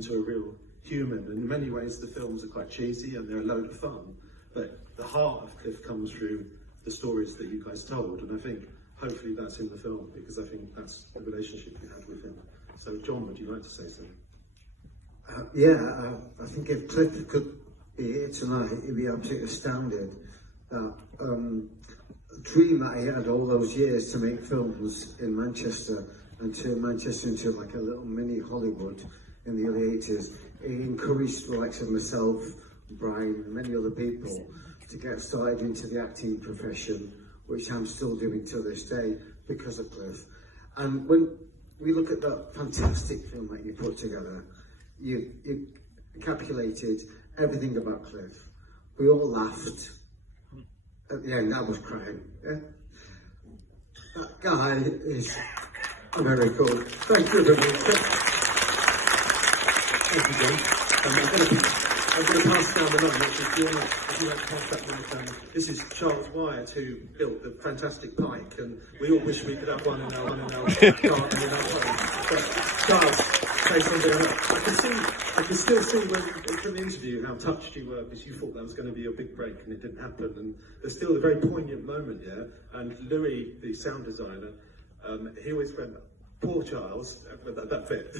into a real human. And in many ways, the films are quite cheesy and they're a load of fun. But the heart of Cliff comes through the stories that you guys told. And I think hopefully that's in the film, because I think that's the relationship you had with him. So, John, would you like to say something? I think if Cliff could be here tonight, he'd be absolutely astounded that dream that he had all those years to make films in Manchester and turn Manchester into like a little mini Hollywood in the early 80s. He encouraged the likes of myself, Brian, and many other people to get started into the acting profession, which I'm still doing to this day because of Cliff. And when we look at that fantastic film that you put together, you encapsulated everything about Cliff. We all laughed. At the end, I was crying. Yeah? That guy is very cool. Thank you very much. Thank you, John. I'm going to pass down the line. If you want to pass that mic, this is Charles Wyatt, who built the fantastic pike, and we all wish we could have one in our garden in our home. But Charles, say something. I can still see from the interview how touched you were, because you thought that was going to be a big break and it didn't happen. And there's still a very poignant moment here. And Louis, the sound designer, he always went, "Poor Charles," but that bit.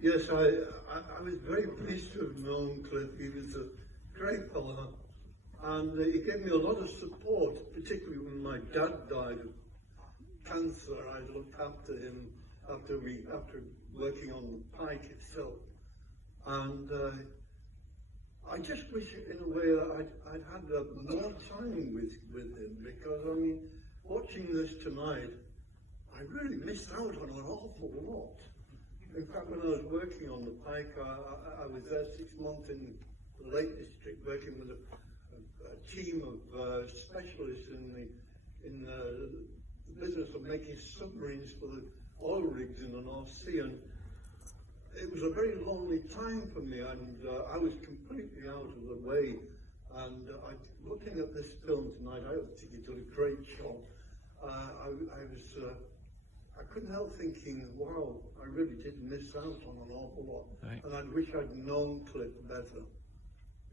Yes, I was very pleased to have known Cliff. He was a great fellow, and he gave me a lot of support, particularly when my dad died of cancer. I looked after him after working on the pike itself, and I just wish, in a way, that I'd had more time with him, because I mean, watching this tonight, I really missed out on an awful lot. In fact, when I was working on the pike, I was there 6 months in the Lake District, working with a team of specialists in the business of making submarines for the oil rigs in the North Sea, and it was a very lonely time for me, and I was completely out of the way. And looking at this film tonight, I think you did a great job. I couldn't help thinking, wow, I really did miss out on an awful lot. Right. And I wish I'd known Cliff better,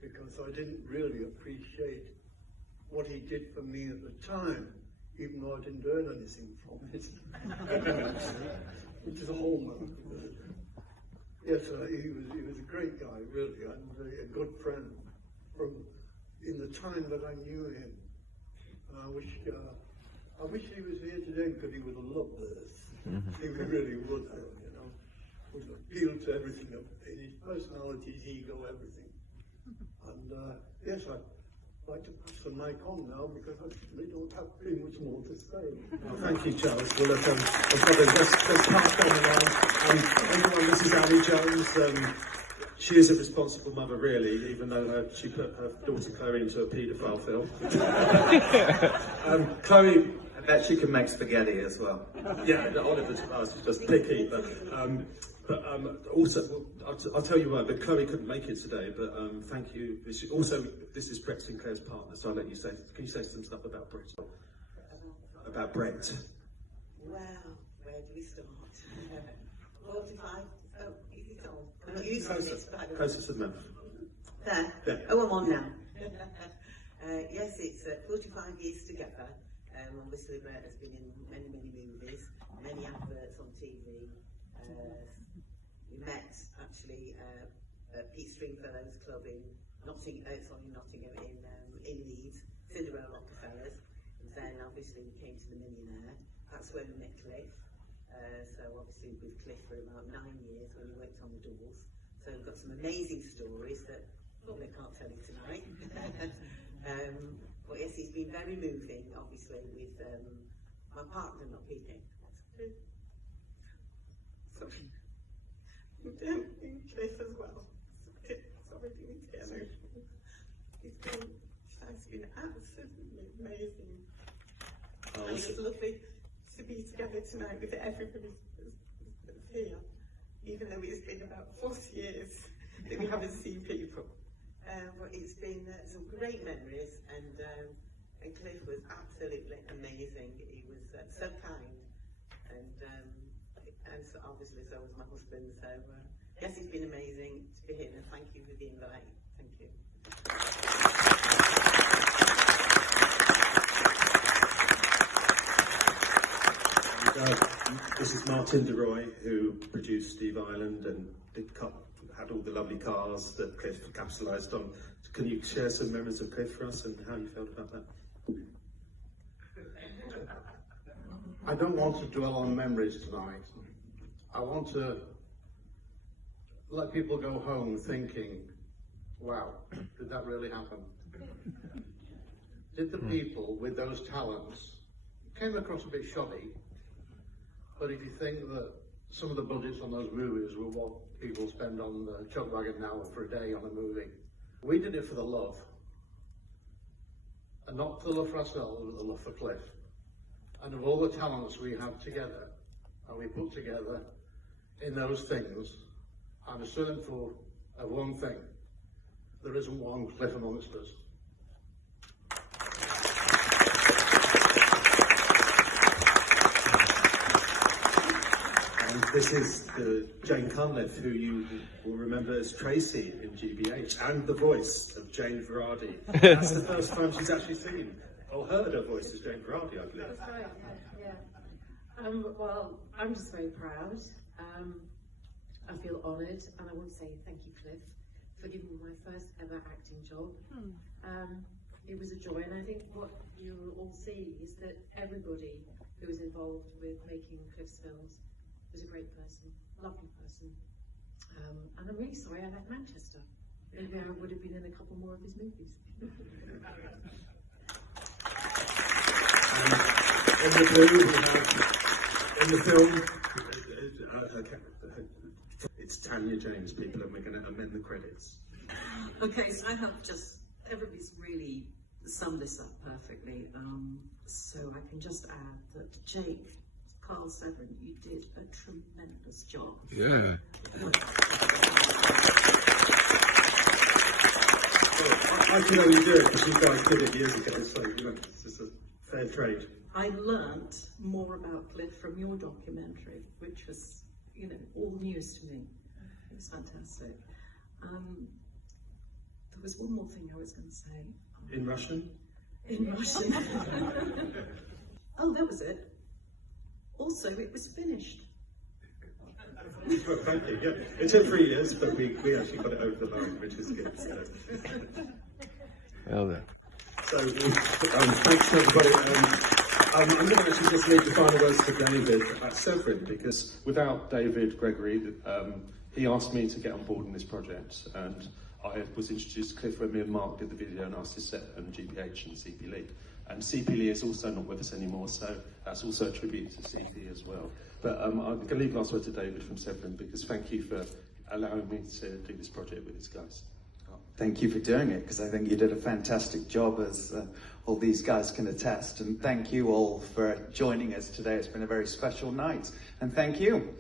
because I didn't really appreciate what he did for me at the time, even though I didn't earn anything from it, which is a hallmark. Yes, he was a great guy, really, and a good friend from in the time that I knew him. And I wish he was here today, because he would have loved this. He really would have, you know. Would appeal to everything, in his personality, his ego, everything. And yes, I'd like to pass the mic on now, because I really don't have pretty much more to say. Well, thank you, Charles. Well, look, let's pass down the line. Everyone, this is Ali Jones. She is a responsible mother, really, even though she put her daughter Chloe into a paedophile film. Chloe, I bet she can make spaghetti as well. Yeah, Oliver's class is just picky, but also, I'll tell you why, but Chloe couldn't make it today, but thank you. This is Brett Sinclair's partner, so I'll let you say, can you say some stuff about Brett? About Brett. Well, where do we start? 45? Oh, is it on? I'm using this, but I don't know. Closer to the mouth. There? Yeah. Oh, I'm on now. Yes, it's 45 years together. Obviously, Brett has been in many, many movies, many adverts on TV. We met, actually, at Pete Stringfellow's club in Nottingham, in Leeds, Cinderella Rockefellers. And then, obviously, we came to The Millionaire. That's where we met Cliff. So obviously with Cliff for about 9 years when we worked on the Doors. So we've got some amazing stories that probably I can't tell you tonight. But yes, it's been very moving, obviously, with my partner not being here. Sorry. And Cliff as well. Sorry, being together. It's been absolutely amazing. And it's lovely to be together tonight with everybody that's here, even though it's been about 40 years that we haven't seen people. But it's been some great memories, and Cliff was absolutely amazing. He was so kind, and and so obviously so was my husband. So yes, it's been amazing to be here, and thank you for the invite. Thank you. This is Martin DeRoy, who produced Steve Island and had all the lovely cars that Cliff capitalised on. Can you share some memories of Cliff for us and how you felt about that? I don't want to dwell on memories tonight. I want to let people go home thinking, wow, did that really happen? Did the people with those talents, came across a bit shoddy, but if you think that some of the budgets on those movies were what people spend on the chuck wagon now for a day on a movie, we did it for the love. And not the love for ourselves, but the love for Cliff. And of all the talents we have together, and we put together in those things, I'm certain of one thing: there isn't one Cliff amongst us. And this is Jane Cunliffe, who you will remember as Tracy in GBH, and the voice of Jane Varady. That's the first time she's actually seen or heard her voice as Jane Varady, I believe. That's right, yeah. Well, I'm just very proud. I feel honoured, and I want to say thank you, Cliff, for giving me my first ever acting job. It was a joy, and I think what you'll all see is that everybody who was involved with making Cliff's films was a great person, lovely person. And I'm really sorry I left Manchester. Maybe I would have been in a couple more of his movies. In the blue, we have, in the film, it's Tanya James, people, and we're going to amend the credits. Okay, so I have everybody's really summed this up perfectly. So I can just add that Jake, Carl Severin, you did a tremendous job. Yeah. I can only do it because you guys did it years ago, so it's just a fair trade. I learnt more about Cliff from your documentary, which was, all news to me. It was fantastic. There was one more thing I was going to say. In Russian? In Russian. Oh, that was it. Also, it was finished. Well, thank you. Yeah, it took 3 years, but we actually got it over the line, which is good. So, Well done. Thanks to everybody. I'm going to actually just leave the final words to David at Severin, because without David Gregory, he asked me to get on board in this project, and I was introduced to Cliff when me and Mark did the video and asked to set on GBH and CP Lee. And CP Lee is also not with us anymore, so that's also a tribute to CP as well. But I'm going to leave last word to David from Severin, because thank you for allowing me to do this project with these guys. Thank you for doing it, because I think you did a fantastic job, as all these guys can attest. And thank you all for joining us today. It's been a very special night. And thank you.